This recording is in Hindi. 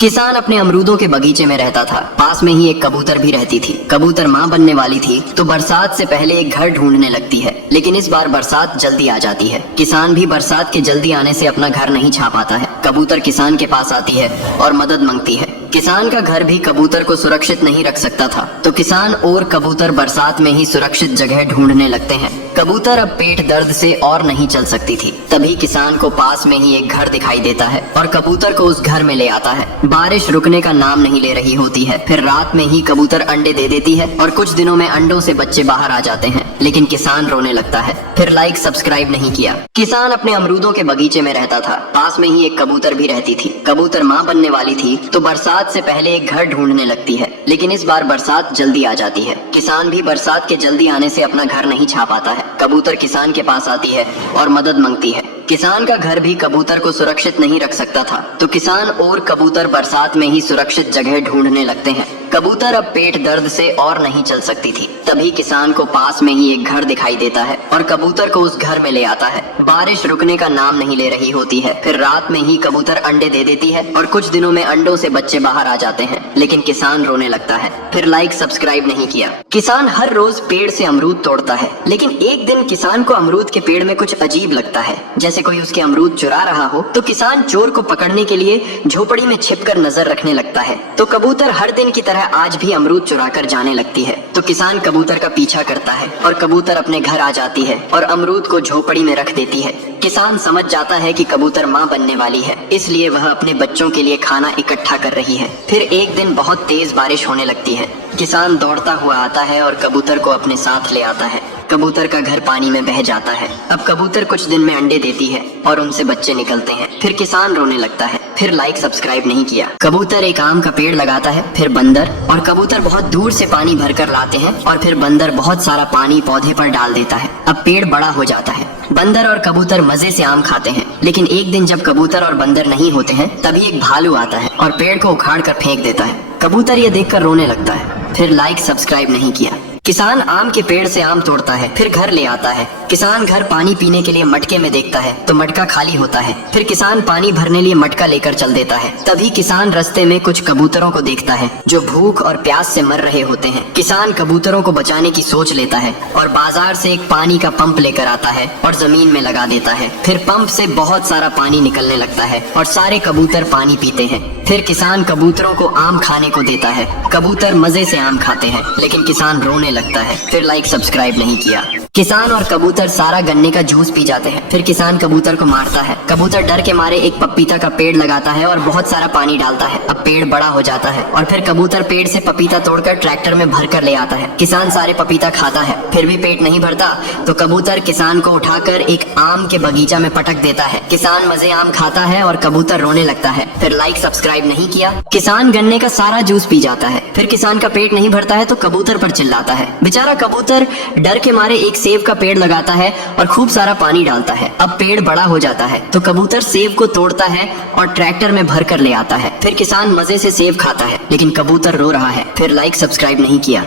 किसान अपने अमरूदों के बगीचे में रहता था। पास में ही एक कबूतर भी रहती थी। कबूतर माँ बनने वाली थी तो बरसात से पहले एक घर ढूंढने लगती है, लेकिन इस बार बरसात जल्दी आ जाती है। किसान भी बरसात के जल्दी आने से अपना घर नहीं छा पाता है। कबूतर किसान के पास आती है और मदद मांगती है। किसान का घर भी कबूतर को सुरक्षित नहीं रख सकता था, तो किसान और कबूतर बरसात में ही सुरक्षित जगह ढूंढने लगते हैं। कबूतर अब पेट दर्द से और नहीं चल सकती थी। तभी किसान को पास में ही एक घर दिखाई देता है और कबूतर को उस घर में ले आता है। बारिश रुकने का नाम नहीं ले रही होती है। फिर रात में ही कबूतर अंडे दे देती है और कुछ दिनों में अंडों से बच्चे बाहर आ जाते हैं, लेकिन किसान रोने लगता है। फिर लाइक सब्सक्राइब नहीं किया। किसान अपने अमरूदों के बगीचे में रहता था। पास में ही एक कबूतर भी रहती थी। कबूतर माँ बनने वाली थी तो बरसात से पहले एक घर ढूंढने लगती है, लेकिन इस बार बरसात जल्दी आ जाती है। किसान भी बरसात के जल्दी आने से अपना घर नहीं छा पाता है। कबूतर किसान के पास आती है और मदद मांगती है। किसान का घर भी कबूतर को सुरक्षित नहीं रख सकता था, तो किसान और कबूतर बरसात में ही सुरक्षित जगह ढूंढने लगते हैं। कबूतर अब पेट दर्द से और नहीं चल सकती थी। तभी किसान को पास में ही एक घर दिखाई देता है और कबूतर को उस घर में ले आता है। बारिश रुकने का नाम नहीं ले रही होती है। फिर रात में ही कबूतर अंडे दे देती है और कुछ दिनों में अंडों से बच्चे बाहर आ जाते हैं, लेकिन किसान रोने लगता है। फिर लाइक सब्सक्राइब नहीं किया। किसान हर रोज पेड़ से अमरूद तोड़ता है, लेकिन एक दिन किसान को अमरूद के पेड़ में कुछ अजीब लगता है, जैसे कोई उसके अमरूद चुरा रहा हो। तो किसान चोर को पकड़ने के लिए झोपड़ी में छिपकर नजर रखने लगता है। तो कबूतर हर दिन की तरह आज भी अमरूद चुरा कर जाने लगती है। तो किसान कबूतर का पीछा करता है और कबूतर अपने घर आ जाती है और अमरूद को झोपड़ी में रख देती है। किसान समझ जाता है कि कबूतर माँ बनने वाली है, इसलिए वह अपने बच्चों के लिए खाना इकट्ठा कर रही है। फिर एक दिन बहुत तेज बारिश होने लगती है। किसान दौड़ता हुआ आता है और कबूतर को अपने साथ ले आता है। कबूतर का घर पानी में बह जाता है। अब कबूतर कुछ दिन में अंडे देती है और उनसे बच्चे निकलते हैं। फिर किसान रोने लगता है। फिर लाइक सब्सक्राइब नहीं किया। कबूतर एक आम का पेड़ लगाता है। फिर बंदर और कबूतर बहुत दूर से पानी भरकर लाते हैं और फिर बंदर बहुत सारा पानी पौधे पर डाल देता है। अब पेड़ बड़ा हो जाता है। बंदर और कबूतर मजे से आम खाते हैं, लेकिन एक दिन जब कबूतर और बंदर नहीं होते हैं, तभी एक भालू आता है और पेड़ को उखाड़ कर फेंक देता है। कबूतर ये देखकर रोने लगता है। फिर लाइक सब्सक्राइब नहीं किया। किसान आम के पेड़ से आम तोड़ता है। फिर घर ले आता है। किसान घर पानी पीने के लिए मटके में देखता है तो मटका खाली होता है। फिर किसान पानी भरने लिए मटका लेकर चल देता है। तभी किसान रास्ते में कुछ कबूतरों को देखता है जो भूख और प्यास से मर रहे होते हैं। किसान कबूतरों को बचाने की सोच लेता है और बाजार से एक पानी का पंप लेकर आता है और जमीन में लगा देता है। फिर पंप से बहुत सारा पानी निकलने लगता है और सारे कबूतर पानी पीते हैं। फिर किसान कबूतरों को आम खाने को देता है। कबूतर मजे से आम खाते हैं, लेकिन किसान रोने लगता है। फिर लाइक सब्सक्राइब नहीं किया। किसान और कबूतर सारा गन्ने का जूस पी जाते हैं। फिर किसान कबूतर को मारता है। कबूतर डर के मारे एक पपीता का पेड़ लगाता है और बहुत सारा पानी डालता है। अब पेड़ बड़ा हो जाता है और फिर कबूतर पेड़ से पपीता तोड़कर ट्रैक्टर में भर कर ले आता है। किसान सारे पपीता खाता है, फिर भी पेट नहीं भरता, तो कबूतर किसान को उठाकर एक आम के बगीचा में पटक देता है। किसान मजे आम खाता है और कबूतर रोने लगता है। फिर लाइक सब्सक्राइब नहीं किया। किसान गन्ने का सारा जूस पी जाता है। फिर किसान का पेट नहीं भरता है तो कबूतर पर चिल्लाता है। बेचारा कबूतर डर के मारे एक सेब का पेड़ लगाता है और खूब सारा पानी डालता है। अब पेड़ बड़ा हो जाता है तो कबूतर सेब को तोड़ता है और ट्रैक्टर में भर कर ले आता है। फिर किसान मजे से सेब खाता है, लेकिन कबूतर रो रहा है। फिर लाइक सब्सक्राइब नहीं किया।